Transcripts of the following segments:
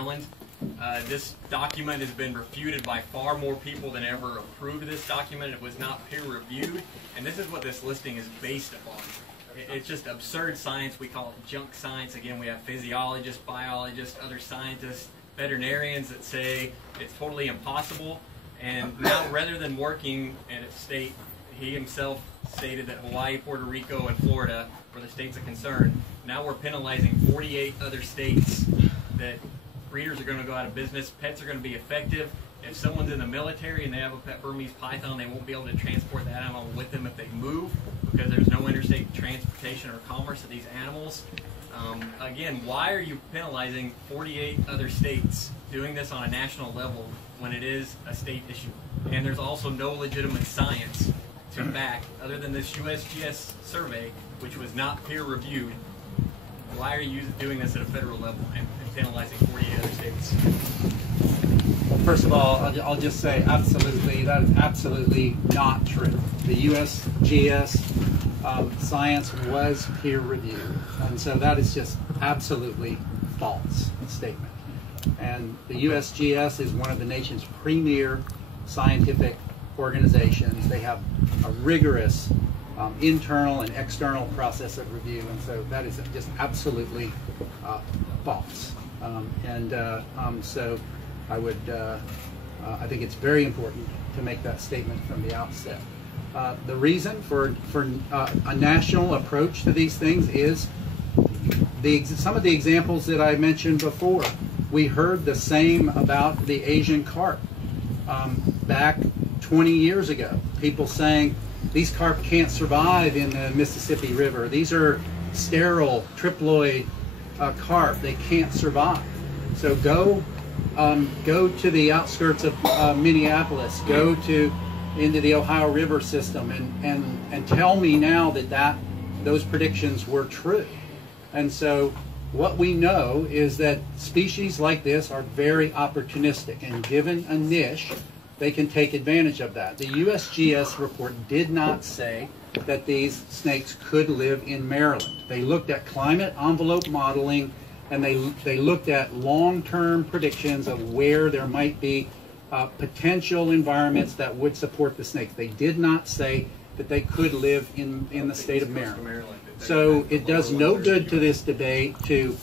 Maryland. This document has been refuted by far more people than ever approved this document. It was not peer-reviewed, and this is what this listing is based upon. It's just absurd science. We call it junk science. Again, we have physiologists, biologists, other scientists, veterinarians that say it's totally impossible. And now, rather than working in a state, he himself stated that Hawaii, Puerto Rico, and Florida were the states of concern. Now we're penalizing 48 other states that breeders are going to go out of business, pets are going to be effective. If someone's in the military and they have a pet Burmese python, they won't be able to transport that animal with them if they move because there's no interstate transportation or commerce of these animals. Again, why are you penalizing 48 other states doing this on a national level when it is a state issue? And there's also no legitimate science to back, other than this USGS survey, which was not peer-reviewed. Why are you doing this at a federal level and penalizing 48 other states? Well, first of all, I'll just say absolutely, that is absolutely not true. The USGS science was peer-reviewed, and so that is just absolutely false statement. And the USGS is one of the nation's premier scientific organizations. They have a rigorous internal and external process of review, and so that is just absolutely false. So I would, I think it's very important to make that statement from the outset. The reason for a national approach to these things is some of the examples that I mentioned before. We heard the same about the Asian carp back 20 years ago. People saying these carp can't survive in the Mississippi River. These are sterile, triploid carp. They can't survive. So go to the outskirts of Minneapolis. Go into the Ohio River system and tell me now that those predictions were true. And so what we know is that species like this are very opportunistic, and given a niche, they can take advantage of that. The USGS report did not say that these snakes could live in Maryland. They looked at climate envelope modeling, and they looked at long-term predictions of where there might be potential environments that would support the snakes. They did not say that they could live in the state of Maryland. So it does no good to this debate to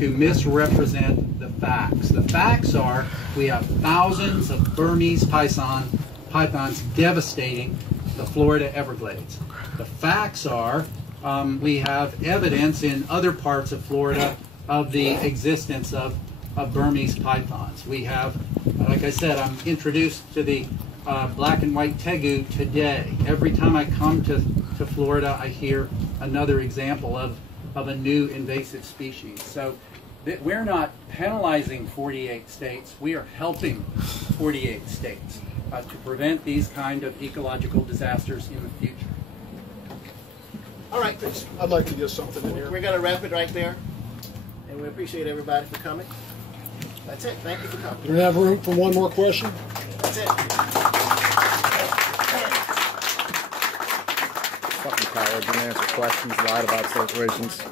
misrepresent the facts. The facts are we have thousands of Burmese pythons devastating the Florida Everglades. The facts are we have evidence in other parts of Florida of the existence of Burmese pythons. We have, like I said, I'm introduced to the black and white tegu today. Every time I come to Florida, I hear another example of a new invasive species. So we're not penalizing 48 states, we are helping 48 states to prevent these kind of ecological disasters in the future. All right, I'd like to get something in here. We're going to wrap it right there, and we appreciate everybody for coming. That's it. Thank you for coming. Do we have room for one more question? That's it. Fucking college and answer questions, lied about situations.